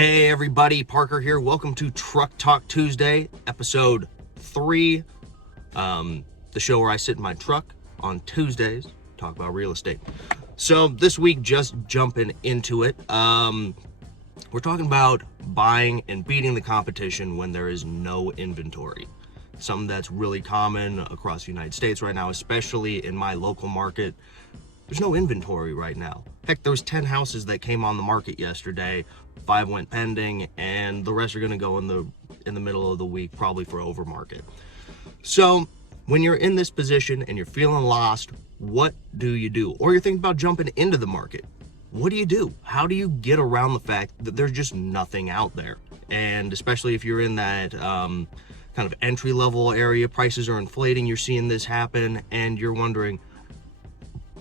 Hey everybody, Parker here. Welcome to Truck Talk Tuesday, episode 3. The show where I sit in my truck on Tuesdays, talk about real estate. So this week, just jumping into it, we're talking about buying and beating the competition when there is no inventory. Something that's really common across the United States right now, especially in my local market. There's no inventory right now. Heck, there was 10 houses that came on the market yesterday. 5 went pending, and the rest are going to go in the middle of the week, probably for over market. So when you're in this position and you're feeling lost, what do you do? Or you're thinking about jumping into the market. What do you do? How do you get around the fact that there's just nothing out there? And especially if you're in that kind of entry-level area, prices are inflating, you're seeing this happen, and you're wondering,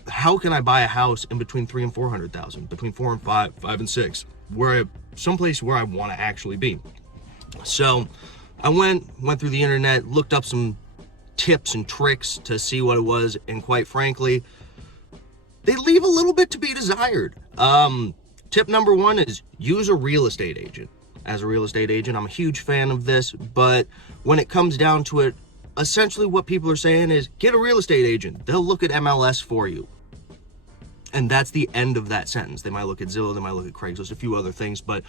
how can I buy a house in between 3 and 400,000, between 4 and 5, 5 and 6, someplace where I want to actually be? So I went through the internet, looked up some tips and tricks to see what it was, and quite frankly, they leave a little bit to be desired. Tip number 1 is use a real estate agent. As a real estate agent, I'm a huge fan of this, but when it comes down to it, essentially what people are saying is get a real estate agent. They'll look at MLS for you. And that's the end of that sentence. They might look at Zillow, they might look at Craigslist, a few other things, but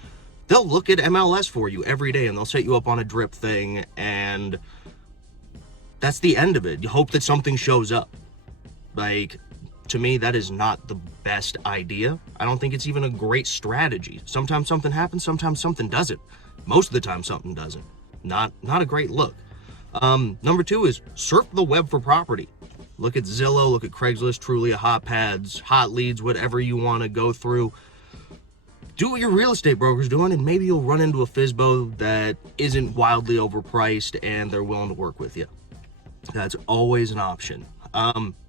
they'll look at MLS for you every day and they'll set you up on a drip thing, and that's the end of it. You hope that something shows up. Like, to me, that is not the best idea. I don't think it's even a great strategy. Sometimes something happens, sometimes something doesn't. Most of the time something doesn't. Not a great look. Number 2 is surf the web for property. Look at Zillow, look at Craigslist, Trulia, Hot Pads, Hot Leads, whatever you want to go through. Do what your real estate broker's doing, and maybe you'll run into a FSBO that isn't wildly overpriced and they're willing to work with you. That's always an option.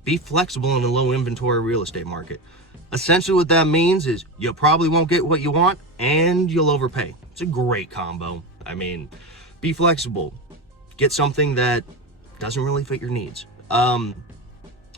Be flexible in a low inventory real estate market. Essentially what that means is you probably won't get what you want and you'll overpay. It's a great combo. I mean, be flexible. Get something that doesn't really fit your needs.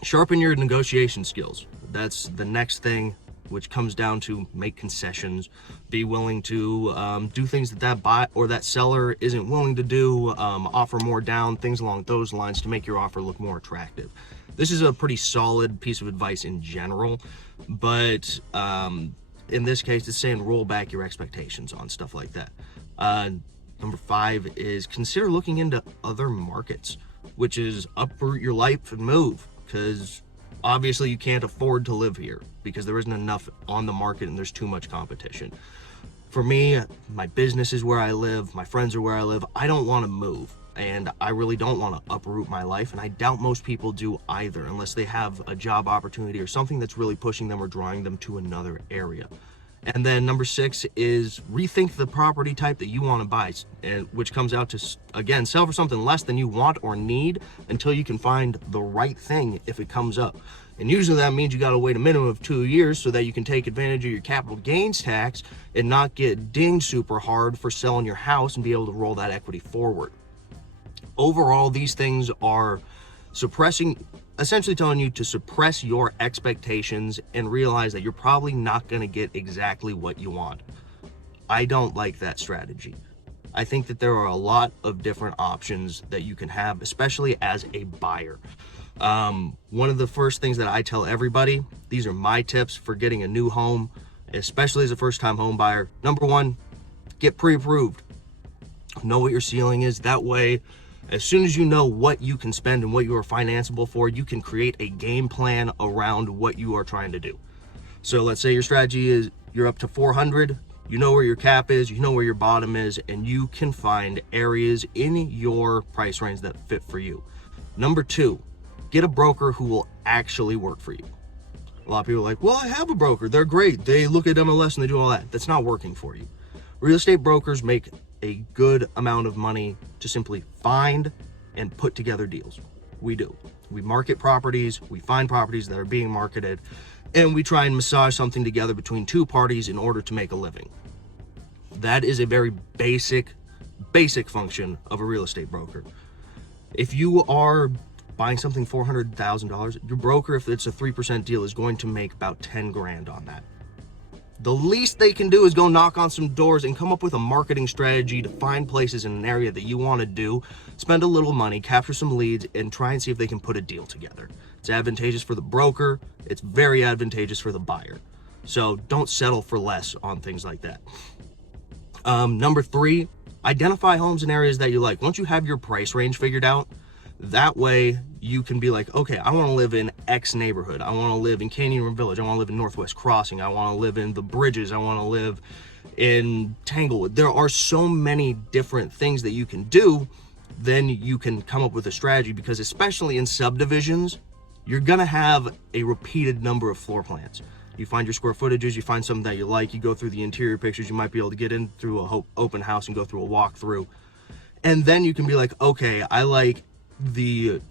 Sharpen your negotiation skills. That's the next thing, which comes down to make concessions. Be willing to do things that buyer or that seller isn't willing to do. Offer more down, things along those lines to make your offer look more attractive. This is a pretty solid piece of advice in general, but in this case, it's saying roll back your expectations on stuff like that. Number 5 is consider looking into other markets, which is uproot your life and move, because obviously you can't afford to live here because there isn't enough on the market and there's too much competition. For me, my business is where I live, my friends are where I live. I don't want to move, and I really don't want to uproot my life, and I doubt most people do either, unless they have a job opportunity or something that's really pushing them or drawing them to another area. And then number 6 is rethink the property type that you want to buy, which comes out to, again, sell for something less than you want or need until you can find the right thing if it comes up. And usually that means you got to wait a minimum of 2 years so that you can take advantage of your capital gains tax and not get dinged super hard for selling your house and be able to roll that equity forward. Overall, these things are essentially telling you to suppress your expectations and realize that you're probably not going to get exactly what you want. I don't like that strategy. I think that there are a lot of different options that you can have, especially as a buyer. One of the first things that I tell everybody, these are my tips for getting a new home, especially as a first-time home buyer. Number 1, get pre-approved. Know what your ceiling is. That way, as soon as you know what you can spend and what you are financeable for, you can create a game plan around what you are trying to do. So let's say your strategy is you're up to 400, you know where your cap is, you know where your bottom is, and you can find areas in your price range that fit for you. Number 2, get a broker who will actually work for you. A lot of people are like, well, I have a broker. They're great. They look at MLS and they do all that. That's not working for you. Real estate brokers make a good amount of money to simply find and put together deals. We do. We market properties, we find properties that are being marketed, and we try and massage something together between 2 parties in order to make a living. That is a very basic function of a real estate broker. If you are buying something $400,000, your broker, if it's a 3% deal, is going to make about 10 grand on that. The least they can do is go knock on some doors and come up with a marketing strategy to find places in an area that you want to do, spend a little money, capture some leads, and try and see if they can put a deal together. It's advantageous for the broker. It's very advantageous for the buyer. So don't settle for less on things like that. Number 3, identify homes in areas that you like. Once you have your price range figured out, that way you can be like, okay, I want to live in X neighborhood. I want to live in Canyon Rim Village. I want to live in Northwest Crossing. I want to live in the Bridges. I want to live in Tanglewood. There are so many different things that you can do. Then you can come up with a strategy, because especially in subdivisions, you're going to have a repeated number of floor plans. You find your square footages, you find something that you like, you go through the interior pictures, you might be able to get in through a open house and go through a walkthrough. And then you can be like, okay, I like the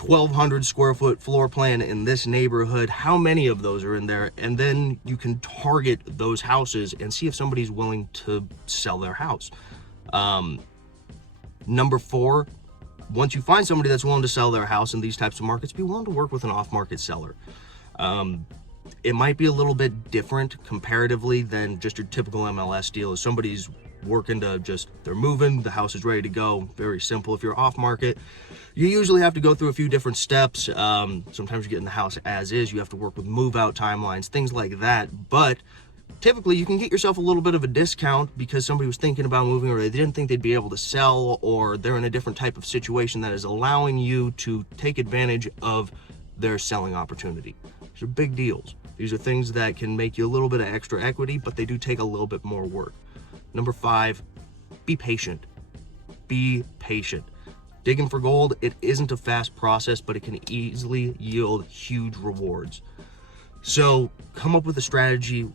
1,200 square foot floor plan in this neighborhood. How many of those are in there? And then you can target those houses and see if somebody's willing to sell their house. Number 4, once you find somebody that's willing to sell their house in these types of markets, be willing to work with an off-market seller. It might be a little bit different comparatively than just your typical MLS deal. If somebody's working to they're moving, the house is ready to go, very simple. If you're off market, you usually have to go through a few different steps. Sometimes you get in the house as is, you have to work with move out timelines, things like that. But typically you can get yourself a little bit of a discount because somebody was thinking about moving, or they didn't think they'd be able to sell, or they're in a different type of situation that is allowing you to take advantage of their selling opportunity. These are big deals. These are things that can make you a little bit of extra equity, but they do take a little bit more work. Number 5, be patient. Be patient. Digging for gold, it isn't a fast process, but it can easily yield huge rewards. So come up with a strategy.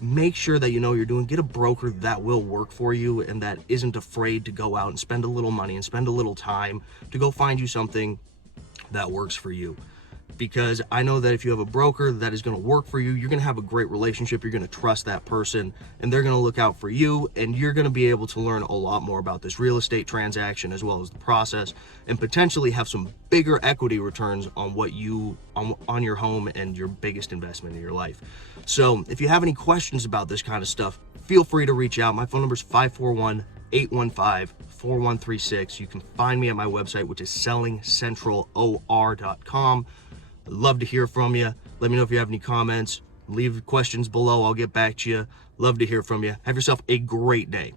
Make sure that you know what you're doing. Get a broker that will work for you and that isn't afraid to go out and spend a little money and spend a little time to go find you something that works for you. Because I know that if you have a broker that is going to work for you, you're going to have a great relationship, you're going to trust that person, and they're going to look out for you, and you're going to be able to learn a lot more about this real estate transaction as well as the process, and potentially have some bigger equity returns on what you on your home and your biggest investment in your life. So if you have any questions about this kind of stuff, feel free to reach out. My phone number is 541-815-4136. You can find me at my website, which is sellingcentralor.com. I'd love to hear from you. Let me know if you have any comments. Leave questions below. I'll get back to you. Love to hear from you. Have yourself a great day.